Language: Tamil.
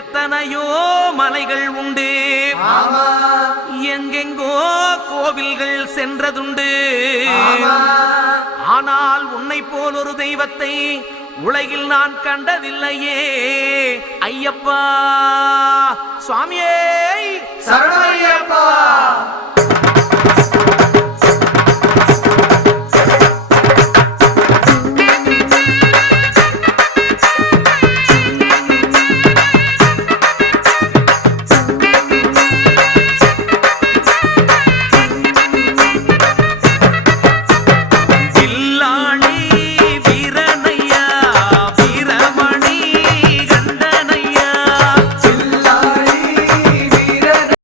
எத்தனையோ மலைகள் உண்டு, எங்கெங்கோ கோவில்கள் சென்றதுண்டு. ஆனால் உன்னை போல் ஒரு தெய்வத்தை உலகில் நான் கண்டதில்லையே ஐயப்பா சுவாமியே.